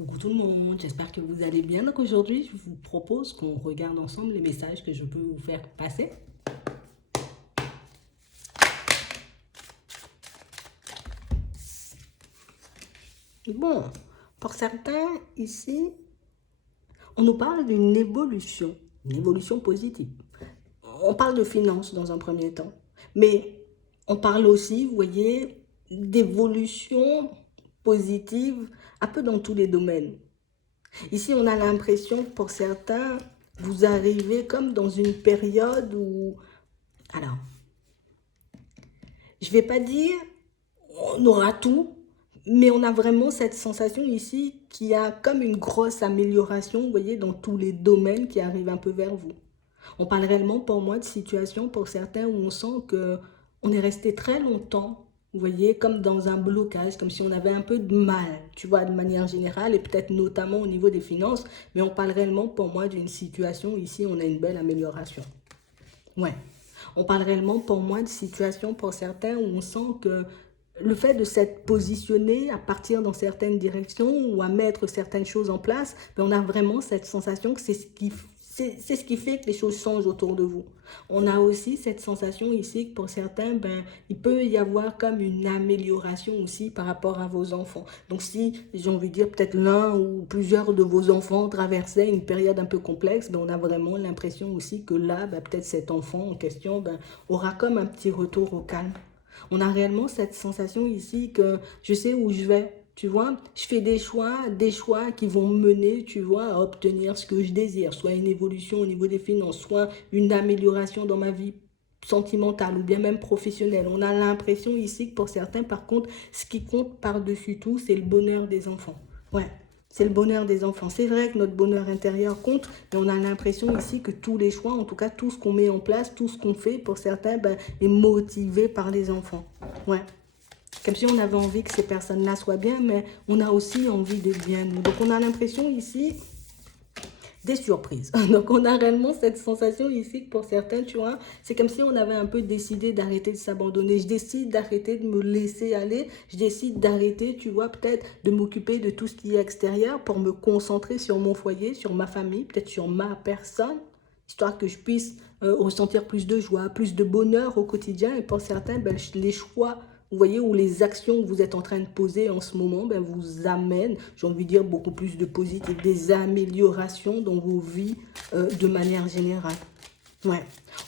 Coucou tout le monde, j'espère que vous allez bien. Donc aujourd'hui, je vous propose qu'on regarde ensemble les messages que je peux vous faire passer. Bon, pour certains, ici, on nous parle d'une évolution, une évolution positive. On parle de finances dans un premier temps, mais on parle aussi, vous voyez, d'évolution positive un peu dans tous les domaines. Ici, on a l'impression que pour certains, vous arrivez comme dans une période où... Alors, je ne vais pas dire on aura tout, mais on a vraiment cette sensation ici qu'il y a comme une grosse amélioration, vous voyez, dans tous les domaines qui arrivent un peu vers vous. On parle réellement pour moi de situations pour certains où on sent que on est resté très longtemps, vous voyez, comme dans un blocage, comme si on avait un peu de mal, tu vois, de manière générale, et peut-être notamment au niveau des finances, mais on parle réellement pour moi d'une situation, ici on a une belle amélioration. Ouais. On parle réellement pour moi de situation pour certains où on sent que le fait de s'être positionné à partir dans certaines directions ou à mettre certaines choses en place, ben on a vraiment cette sensation que c'est ce qui fait que les choses changent autour de vous. On a aussi cette sensation ici que pour certains, ben, il peut y avoir comme une amélioration aussi par rapport à vos enfants. Donc si, j'ai envie de dire, peut-être l'un ou plusieurs de vos enfants traversaient une période un peu complexe, ben, on a vraiment l'impression aussi que là, ben, peut-être cet enfant en question ben, aura comme un petit retour au calme. On a réellement cette sensation ici que je sais où je vais. Tu vois, je fais des choix qui vont me mener, tu vois, à obtenir ce que je désire, soit une évolution au niveau des finances, soit une amélioration dans ma vie sentimentale ou bien même professionnelle. On a l'impression ici que pour certains, par contre, ce qui compte par-dessus tout, c'est le bonheur des enfants. Ouais, c'est le bonheur des enfants. C'est vrai que notre bonheur intérieur compte, mais on a l'impression ici que tous les choix, en tout cas tout ce qu'on met en place, tout ce qu'on fait, pour certains, ben, est motivé par les enfants. Ouais. Comme si on avait envie que ces personnes-là soient bien, mais on a aussi envie de bien nous. Donc on a l'impression ici des surprises. Donc on a réellement cette sensation ici que pour certains, tu vois, c'est comme si on avait un peu décidé d'arrêter de s'abandonner. Je décide d'arrêter de me laisser aller. Je décide d'arrêter, tu vois, peut-être de m'occuper de tout ce qui est extérieur pour me concentrer sur mon foyer, sur ma famille, peut-être sur ma personne, histoire que je puisse ressentir plus de joie, plus de bonheur au quotidien. Et pour certains, ben, les choix, vous voyez, où les actions que vous êtes en train de poser en ce moment ben, vous amènent, j'ai envie de dire, beaucoup plus de positif, des améliorations dans vos vies de manière générale. Ouais.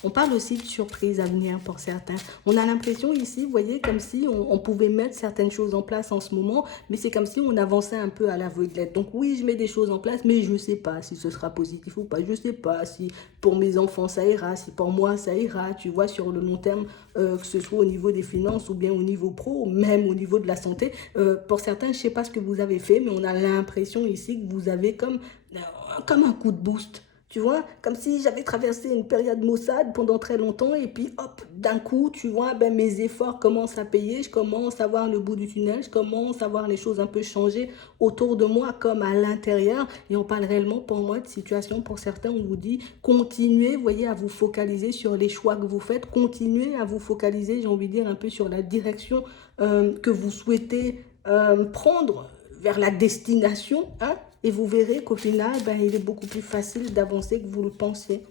On parle aussi de surprises à venir pour certains. On a l'impression ici, vous voyez, comme si on pouvait mettre certaines choses en place en ce moment, mais c'est comme si on avançait un peu à l'aveuglette. Donc oui, je mets des choses en place, mais je ne sais pas si ce sera positif ou pas. Je ne sais pas si pour mes enfants ça ira, si pour moi ça ira, tu vois, sur le long terme, que ce soit au niveau des finances ou bien au niveau pro, ou même au niveau de la santé. Pour certains, je ne sais pas ce que vous avez fait, mais on a l'impression ici que vous avez comme un coup de boost. Tu vois, comme si j'avais traversé une période maussade pendant très longtemps et puis hop, d'un coup, tu vois, ben, mes efforts commencent à payer, je commence à voir le bout du tunnel, je commence à voir les choses un peu changer autour de moi comme à l'intérieur. Et on parle réellement pour moi de situation pour certains, on vous dit, continuez, voyez, à vous focaliser sur les choix que vous faites, continuez à vous focaliser, j'ai envie de dire, un peu sur la direction que vous souhaitez prendre vers la destination, hein, et vous verrez qu'au final, ben, il est beaucoup plus facile d'avancer que vous le pensiez.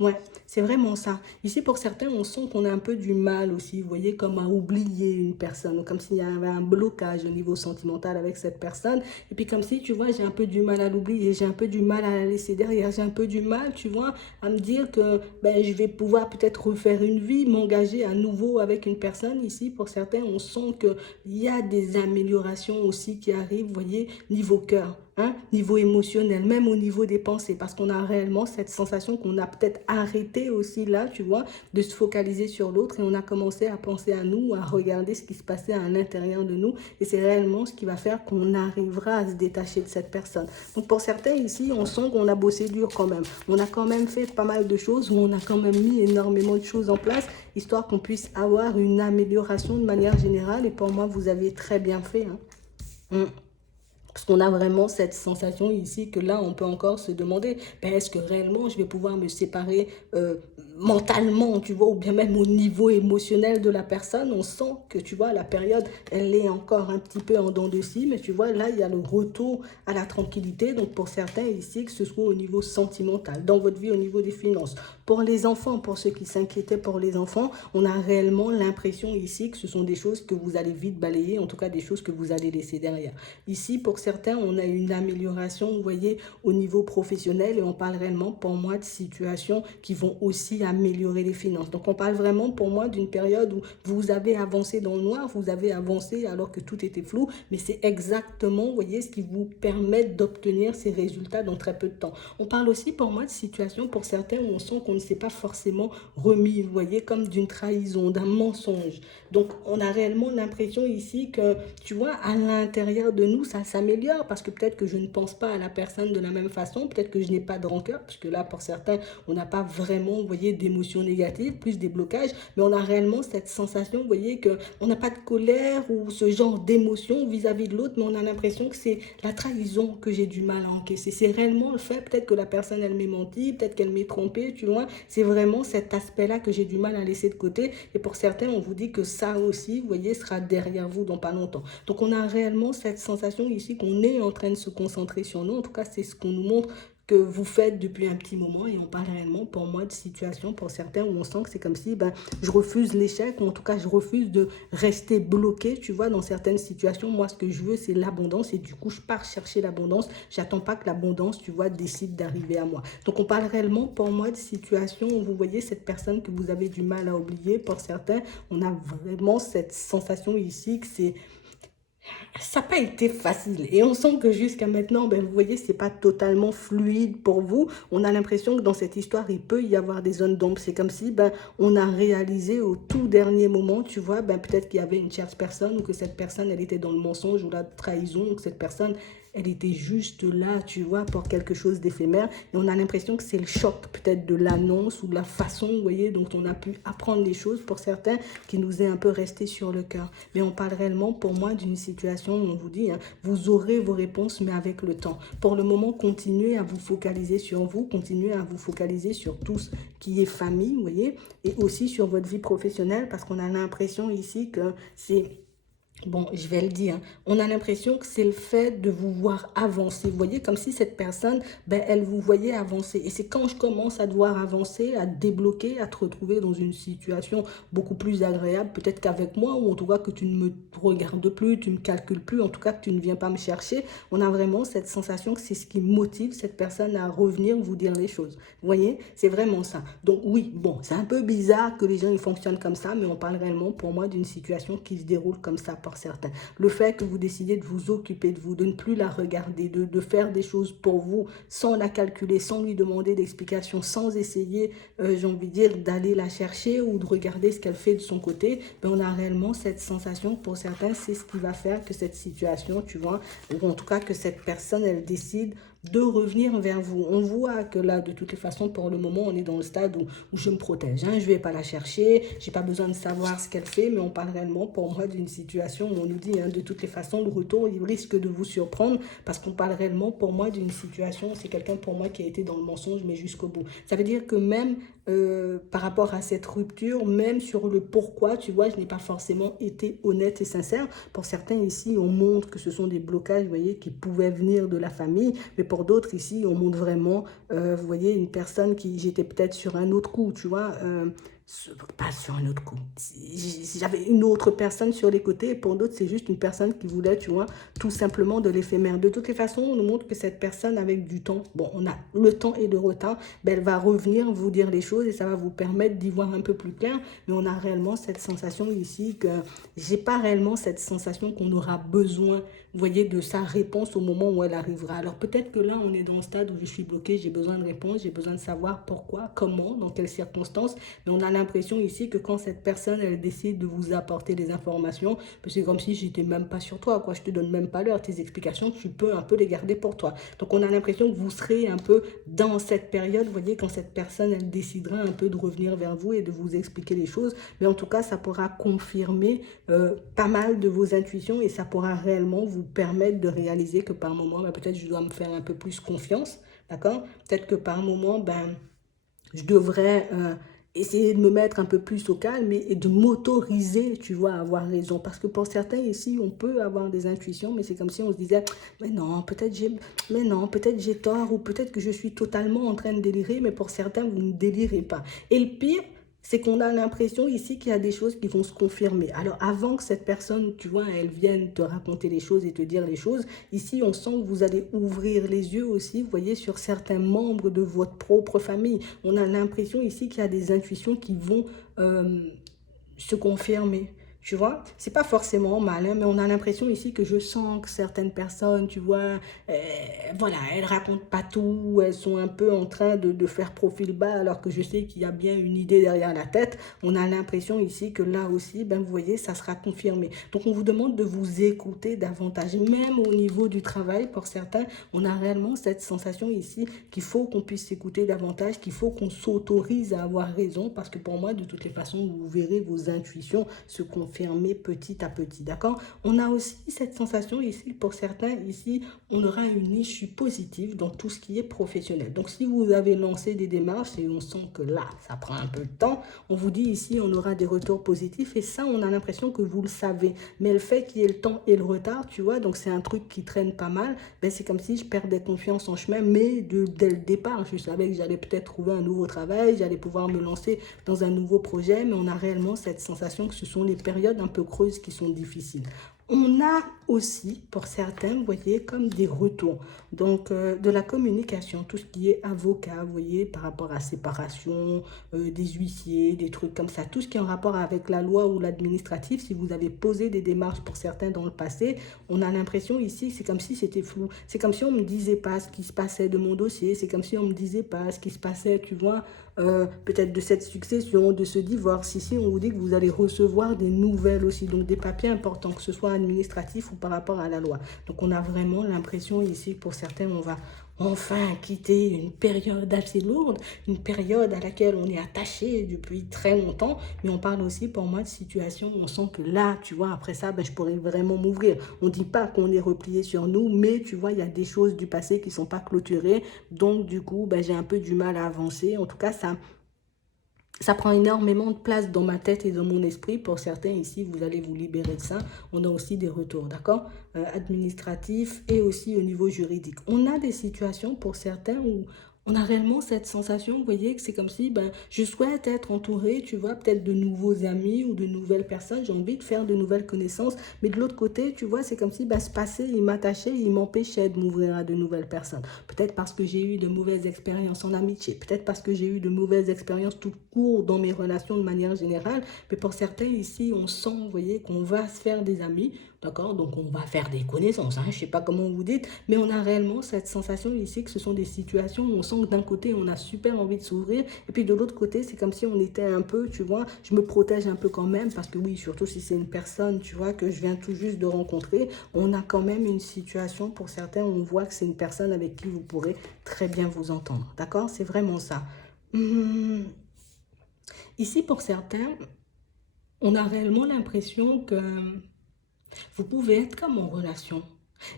Ouais, c'est vraiment ça. Ici, pour certains, on sent qu'on a un peu du mal aussi, vous voyez, comme à oublier une personne, comme s'il y avait un blocage au niveau sentimental avec cette personne. Et puis comme si, tu vois, j'ai un peu du mal à l'oublier, j'ai un peu du mal à la laisser derrière, j'ai un peu du mal, tu vois, à me dire que ben, je vais pouvoir peut-être refaire une vie, m'engager à nouveau avec une personne. Ici, pour certains, on sent qu'il y a des améliorations aussi qui arrivent, vous voyez, niveau cœur. Hein, niveau émotionnel, même au niveau des pensées, parce qu'on a réellement cette sensation qu'on a peut-être arrêté aussi là, tu vois, de se focaliser sur l'autre et on a commencé à penser à nous, à regarder ce qui se passait à l'intérieur de nous et c'est réellement ce qui va faire qu'on arrivera à se détacher de cette personne. Donc pour certains ici, on sent qu'on a bossé dur quand même. On a quand même fait pas mal de choses, on a quand même mis énormément de choses en place, histoire qu'on puisse avoir une amélioration de manière générale et pour moi, vous avez très bien fait. Hein. Parce On a vraiment cette sensation ici que là, on peut encore se demander, ben, est-ce que réellement je vais pouvoir me séparer mentalement, tu vois, ou bien même au niveau émotionnel de la personne. On sent que, tu vois, la période, elle est encore un petit peu en dents de scie, mais tu vois, là, il y a le retour à la tranquillité. Donc, pour certains ici, que ce soit au niveau sentimental, dans votre vie, au niveau des finances. Pour les enfants, pour ceux qui s'inquiétaient pour les enfants, on a réellement l'impression ici que ce sont des choses que vous allez vite balayer, en tout cas des choses que vous allez laisser derrière. Ici, pour certains, on a une amélioration, vous voyez, au niveau professionnel et on parle réellement pour moi de situations qui vont aussi améliorer les finances. Donc on parle vraiment pour moi d'une période où vous avez avancé dans le noir, vous avez avancé alors que tout était flou, mais c'est exactement, vous voyez, ce qui vous permet d'obtenir ces résultats dans très peu de temps. On parle aussi pour moi de situations pour certains où on sent qu'on ne s'est pas forcément remis, vous voyez, comme d'une trahison, d'un mensonge. Donc on a réellement l'impression ici que, tu vois, à l'intérieur de nous, ça s'améliore parce que peut-être que je ne pense pas à la personne de la même façon, peut-être que je n'ai pas de rancœur, parce que là, pour certains, on n'a pas vraiment, vous voyez, d'émotions négatives, plus des blocages, mais on a réellement cette sensation, vous voyez, qu'on n'a pas de colère ou ce genre d'émotion vis-à-vis de l'autre, mais on a l'impression que c'est la trahison que j'ai du mal à encaisser. C'est réellement le fait, peut-être que la personne, elle m'est menti, peut-être qu'elle m'est trompée, tu vois, c'est vraiment cet aspect-là que j'ai du mal à laisser de côté. Et pour certains, on vous dit que ça aussi, vous voyez, sera derrière vous dans pas longtemps. Donc on a réellement cette sensation ici qu'on est en train de se concentrer sur nous. En tout cas, c'est ce qu'on nous montre que vous faites depuis un petit moment et on parle réellement pour moi de situation pour certains où on sent que c'est comme si ben, je refuse l'échec ou en tout cas je refuse de rester bloqué, tu vois, dans certaines situations. Moi, ce que je veux, c'est l'abondance et du coup, je pars chercher l'abondance. J'attends pas que l'abondance, tu vois, décide d'arriver à moi. Donc, on parle réellement pour moi de situation où vous voyez cette personne que vous avez du mal à oublier. Pour certains, on a vraiment cette sensation ici que c'est ça n'a pas été facile. Et on sent que jusqu'à maintenant, ben, vous voyez, c'est pas totalement fluide pour vous. On a l'impression que dans cette histoire, il peut y avoir des zones d'ombre. C'est comme si ben, on a réalisé au tout dernier moment, tu vois, ben, peut-être qu'il y avait une tierce personne ou que cette personne, elle était dans le mensonge ou la trahison, ou que cette personne, elle était juste là, tu vois, pour quelque chose d'éphémère. Et on a l'impression que c'est le choc peut-être de l'annonce ou de la façon, vous voyez, dont on a pu apprendre les choses pour certains qui nous est un peu resté sur le cœur. Mais on parle réellement pour moi d'une situation où on vous dit, hein, vous aurez vos réponses, mais avec le temps. Pour le moment, continuez à vous focaliser sur vous, continuez à vous focaliser sur tout ce qui est famille, vous voyez, et aussi sur votre vie professionnelle, parce qu'on a l'impression ici que c'est... Bon, je vais le dire, hein. On a l'impression que c'est le fait de vous voir avancer. Vous voyez, comme si cette personne, ben, elle vous voyait avancer. Et c'est quand je commence à devoir avancer, à débloquer, à te retrouver dans une situation beaucoup plus agréable, peut-être qu'avec moi, ou en tout cas que tu ne me regardes plus, tu ne me calcules plus, en tout cas que tu ne viens pas me chercher. On a vraiment cette sensation que c'est ce qui motive cette personne à revenir vous dire les choses. Vous voyez, c'est vraiment ça. Donc oui, bon, c'est un peu bizarre que les gens ils fonctionnent comme ça, mais on parle réellement pour moi d'une situation qui se déroule comme ça certains. Le fait que vous décidez de vous occuper de vous, de ne plus la regarder, de faire des choses pour vous sans la calculer, sans lui demander d'explications, sans essayer, j'ai envie de dire, d'aller la chercher ou de regarder ce qu'elle fait de son côté, ben on a réellement cette sensation que pour certains, c'est ce qui va faire que cette situation, tu vois, ou en tout cas que cette personne, elle décide de revenir vers vous. On voit que là, de toutes les façons, pour le moment, on est dans le stade où je me protège. Hein. Je ne vais pas la chercher, je n'ai pas besoin de savoir ce qu'elle fait, mais on parle réellement pour moi d'une situation où on nous dit, hein, de toutes les façons, le retour, il risque de vous surprendre parce qu'on parle réellement pour moi d'une situation, c'est quelqu'un pour moi qui a été dans le mensonge, mais jusqu'au bout. Ça veut dire que même par rapport à cette rupture, même sur le pourquoi, tu vois, je n'ai pas forcément été honnête et sincère. Pour certains ici, on montre que ce sont des blocages, vous voyez, qui pouvaient venir de la famille, mais pour d'autres ici, on montre vraiment, vous voyez, une personne qui, j'étais peut-être sur un autre coup, tu vois, pas sur un autre coup. J'avais une autre personne sur les côtés, et pour d'autres, c'est juste une personne qui voulait, tu vois, tout simplement de l'éphémère. De toutes les façons, on nous montre que cette personne, avec du temps, bon, on a le temps et le retard, ben, elle va revenir vous dire les choses et ça va vous permettre d'y voir un peu plus clair. Mais on a réellement cette sensation ici que j'ai pas réellement cette sensation qu'on aura besoin, vous voyez, de sa réponse au moment où elle arrivera. Alors peut-être que là, on est dans le stade où je suis bloquée, j'ai besoin de réponse, j'ai besoin de savoir pourquoi, comment, dans quelles circonstances, mais on a l'impression ici que quand cette personne, elle décide de vous apporter des informations, c'est comme si j'étais même pas sur toi, quoi. Je te donne même pas l'heure. Tes explications, tu peux un peu les garder pour toi. Donc, on a l'impression que vous serez un peu dans cette période, vous voyez, quand cette personne, elle décidera un peu de revenir vers vous et de vous expliquer les choses. Mais en tout cas, ça pourra confirmer pas mal de vos intuitions et ça pourra réellement vous permettre de réaliser que par moment, ben, peut-être je dois me faire un peu plus confiance, d'accord? Peut-être que par moment, ben, je devrais essayer de me mettre un peu plus au calme et de m'autoriser, tu vois, à avoir raison. Parce que pour certains ici, on peut avoir des intuitions, mais c'est comme si on se disait, mais non, peut-être j'ai tort, ou peut-être que je suis totalement en train de délirer, mais pour certains, vous ne délirez pas. Et le pire, c'est qu'on a l'impression ici qu'il y a des choses qui vont se confirmer. Alors avant que cette personne, tu vois, elle vienne te raconter les choses et te dire les choses, ici on sent que vous allez ouvrir les yeux aussi, vous voyez, sur certains membres de votre propre famille. On a l'impression ici qu'il y a des intuitions qui vont se confirmer. Tu vois, c'est pas forcément mal, hein, mais on a l'impression ici que je sens que certaines personnes, tu vois, voilà, elles racontent pas tout, elles sont un peu en train de faire profil bas, alors que je sais qu'il y a bien une idée derrière la tête. On a l'impression ici que là aussi, ben vous voyez, ça sera confirmé. Donc on vous demande de vous écouter davantage, même au niveau du travail. Pour certains, on a réellement cette sensation ici qu'il faut qu'on puisse s'écouter davantage, qu'il faut qu'on s'autorise à avoir raison, parce que pour moi, de toutes les façons, vous verrez vos intuitions se confirmer petit à petit, d'accord? On a aussi cette sensation ici, pour certains ici, on aura une issue positive dans tout ce qui est professionnel. Donc si vous avez lancé des démarches et on sent que là, ça prend un peu de temps, on vous dit ici, on aura des retours positifs et ça, on a l'impression que vous le savez. Mais le fait qu'il y ait le temps et le retard, tu vois, donc c'est un truc qui traîne pas mal, ben c'est comme si je perdais confiance en chemin, mais dès le départ, je savais que j'allais peut-être trouver un nouveau travail, j'allais pouvoir me lancer dans un nouveau projet, mais on a réellement cette sensation que ce sont les périodes un peu creuses qui sont difficiles. On a aussi, pour certains, vous voyez, comme des retours. Donc, de la communication, tout ce qui est avocat, vous voyez, par rapport à séparation, des huissiers, des trucs comme ça, tout ce qui est en rapport avec la loi ou l'administratif, si vous avez posé des démarches pour certains dans le passé, on a l'impression ici, c'est comme si c'était flou. C'est comme si on ne me disait pas ce qui se passait de mon dossier, c'est comme si on ne me disait pas ce qui se passait, tu vois, peut-être de cette succession, de ce divorce. Ici, on vous dit que vous allez recevoir des nouvelles aussi, donc des papiers importants, que ce soit administratif ou par rapport à la loi. Donc, on a vraiment l'impression ici, pour certains, on va enfin quitter une période assez lourde, une période à laquelle on est attaché depuis très longtemps, mais on parle aussi pour moi de situation où on sent que là, tu vois, après ça, ben, je pourrais vraiment m'ouvrir. On ne dit pas qu'on est replié sur nous, mais tu vois, il y a des choses du passé qui ne sont pas clôturées, donc du coup, ben, j'ai un peu du mal à avancer. En tout cas, ça prend énormément de place dans ma tête et dans mon esprit. Pour certains ici, vous allez vous libérer de ça. On a aussi des retours, d'accord, administratifs et aussi au niveau juridique. On a des situations pour certains où on a réellement cette sensation, vous voyez, que c'est comme si ben, je souhaite être entouré, tu vois, peut-être de nouveaux amis ou de nouvelles personnes. J'ai envie de faire de nouvelles connaissances. Mais de l'autre côté, tu vois, c'est comme si ben, ce passé, il m'attachait, il m'empêchait de m'ouvrir à de nouvelles personnes. Peut-être parce que j'ai eu de mauvaises expériences en amitié. Peut-être parce que j'ai eu de mauvaises expériences tout court dans mes relations de manière générale. Mais pour certains ici, on sent, vous voyez, qu'on va se faire des amis. D'accord? Donc, on va faire des connaissances. Hein? Je ne sais pas comment vous dites, mais on a réellement cette sensation ici que ce sont des situations où on sent que d'un côté, on a super envie de s'ouvrir. Et puis de l'autre côté, c'est comme si on était un peu, tu vois, je me protège un peu quand même. Parce que oui, surtout si c'est une personne, tu vois, que je viens tout juste de rencontrer, on a quand même une situation pour certains où on voit que c'est une personne avec qui vous pourrez très bien vous entendre. D'accord? C'est vraiment ça. Hum, Ici, pour certains, on a réellement l'impression que vous pouvez être comme en relation.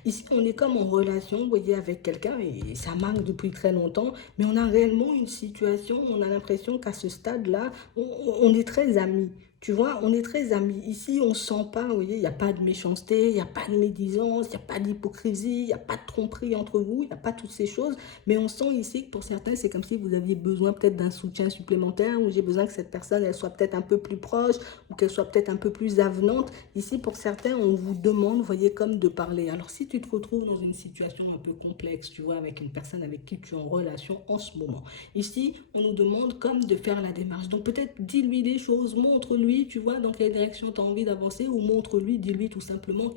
Ici, on est comme en relation, vous voyez, avec quelqu'un, et ça marque depuis très longtemps, mais on a réellement une situation, on a l'impression qu'à ce stade-là, on est très amis. Tu vois, on est très amis. Ici, on ne sent pas, vous voyez, il n'y a pas de méchanceté, il n'y a pas de médisance, il n'y a pas d'hypocrisie, il n'y a pas de tromperie entre vous, il n'y a pas toutes ces choses. Mais on sent ici que pour certains, c'est comme si vous aviez besoin peut-être d'un soutien supplémentaire, ou j'ai besoin que cette personne, elle soit peut-être un peu plus proche, ou qu'elle soit peut-être un peu plus avenante. Ici, pour certains, on vous demande, vous voyez, comme de parler. Alors, si tu te retrouves dans une situation un peu complexe, tu vois, avec une personne avec qui tu es en relation en ce moment, ici, on nous demande comme de faire la démarche. Donc, peut-être dis-lui les choses, montre-lui montre-lui, tu vois, dans quelle direction tu as envie d'avancer, ou montre-lui, dis-lui tout simplement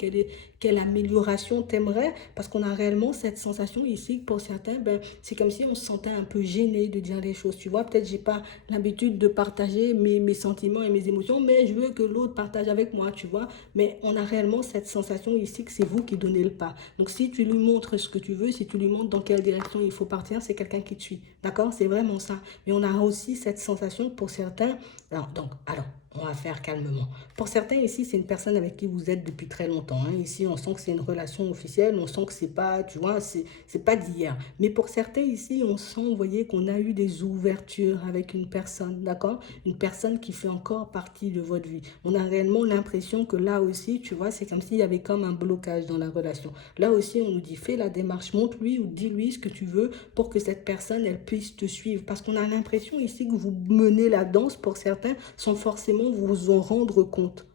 quelle amélioration t'aimerais, parce qu'on a réellement cette sensation ici que pour certains, ben, c'est comme si on se sentait un peu gêné de dire les choses, tu vois, peut-être j'ai pas l'habitude de partager mes sentiments et mes émotions, mais je veux que l'autre partage avec moi, tu vois, mais on a réellement cette sensation ici que c'est vous qui donnez le pas. Donc si tu lui montres ce que tu veux, si tu lui montres dans quelle direction il faut partir, c'est quelqu'un qui te suit, d'accord? C'est vraiment ça. Mais on a aussi cette sensation pour certains, alors, on va faire calmement. Pour certains ici, c'est une personne avec qui vous êtes depuis très longtemps, hein. Ici, on sent que c'est une relation officielle, on sent que c'est pas, tu vois, c'est pas d'hier. Mais pour certains ici, on sent, vous voyez, qu'on a eu des ouvertures avec une personne, d'accord? Une personne qui fait encore partie de votre vie. On a réellement l'impression que là aussi, tu vois, c'est comme s'il y avait comme un blocage dans la relation. Là aussi, on nous dit, fais la démarche, montre-lui ou dis-lui ce que tu veux pour que cette personne, elle puisse te suivre. Parce qu'on a l'impression ici que vous menez la danse pour certains sans forcément vous en rendre compte.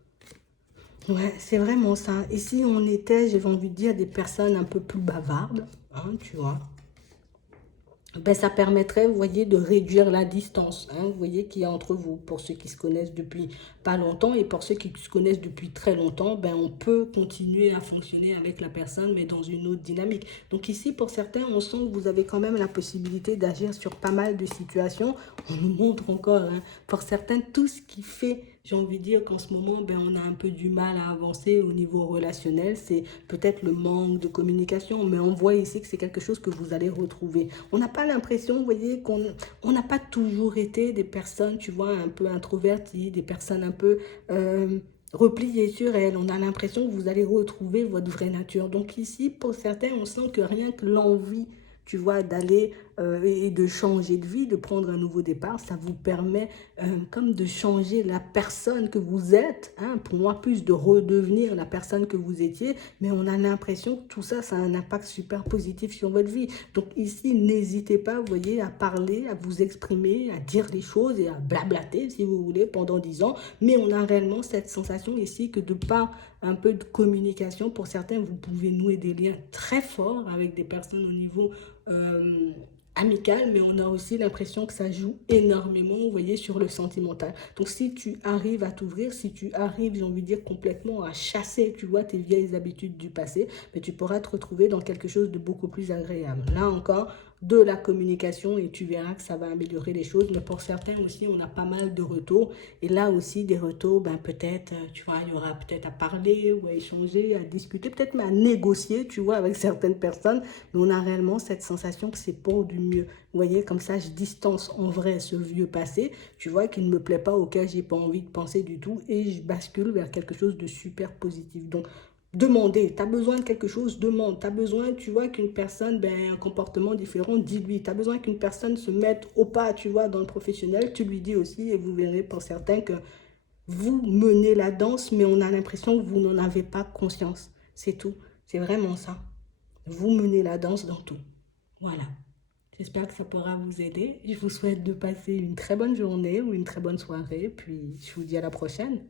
Ouais, c'est vraiment ça. Ici, on était, j'ai envie de dire, des personnes un peu plus bavardes, hein, tu vois. Ben, ça permettrait, vous voyez, de réduire la distance, hein, vous voyez, qu'il y a entre vous. Pour ceux qui se connaissent depuis pas longtemps et pour ceux qui se connaissent depuis très longtemps, ben, on peut continuer à fonctionner avec la personne, mais dans une autre dynamique. Donc ici, pour certains, on sent que vous avez quand même la possibilité d'agir sur pas mal de situations. On nous montre encore, hein, pour certains, tout ce qui fait, j'ai envie de dire qu'en ce moment, ben, on a un peu du mal à avancer au niveau relationnel. C'est peut-être le manque de communication, mais on voit ici que c'est quelque chose que vous allez retrouver. On n'a pas l'impression, vous voyez, qu'on n'a pas toujours été des personnes, tu vois, un peu introverties, des personnes un peu repliées sur elles. On a l'impression que vous allez retrouver votre vraie nature. Donc ici, pour certains, on sent que rien que l'envie, tu vois, d'aller et de changer de vie, de prendre un nouveau départ, ça vous permet comme de changer la personne que vous êtes, hein, pour moi plus de redevenir la personne que vous étiez, mais on a l'impression que tout ça, ça a un impact super positif sur votre vie. Donc ici, n'hésitez pas, vous voyez, à parler, à vous exprimer, à dire les choses et à blablater, si vous voulez, pendant 10 ans, mais on a réellement cette sensation ici que de par un peu de communication, pour certains, vous pouvez nouer des liens très forts avec des personnes au niveau amical, mais on a aussi l'impression que ça joue énormément, vous voyez, sur le sentimental. Donc, si tu arrives à t'ouvrir, si tu arrives, j'ai envie de dire, complètement à chasser, tu vois, tes vieilles habitudes du passé, mais tu pourras te retrouver dans quelque chose de beaucoup plus agréable. Là encore, de la communication et tu verras que ça va améliorer les choses. Mais pour certains aussi, on a pas mal de retours. Et là aussi, des retours, ben peut-être, tu vois, il y aura peut-être à parler ou à échanger, à discuter, peut-être même à négocier, tu vois, avec certaines personnes. Mais on a réellement cette sensation que c'est pour du mieux. Vous voyez, comme ça, je distance en vrai ce vieux passé, tu vois, qui ne me plaît pas, auquel j'ai pas envie de penser du tout. Et je bascule vers quelque chose de super positif. Donc, demander, tu as besoin de quelque chose, demande. Tu as besoin, tu vois, qu'une personne, ben, un comportement différent, dis-lui. Tu as besoin qu'une personne se mette au pas, tu vois, dans le professionnel, tu lui dis aussi, et vous verrez pour certains que vous menez la danse, mais on a l'impression que vous n'en avez pas conscience. C'est tout. C'est vraiment ça. Vous menez la danse dans tout. Voilà. J'espère que ça pourra vous aider. Je vous souhaite de passer une très bonne journée ou une très bonne soirée, puis je vous dis à la prochaine.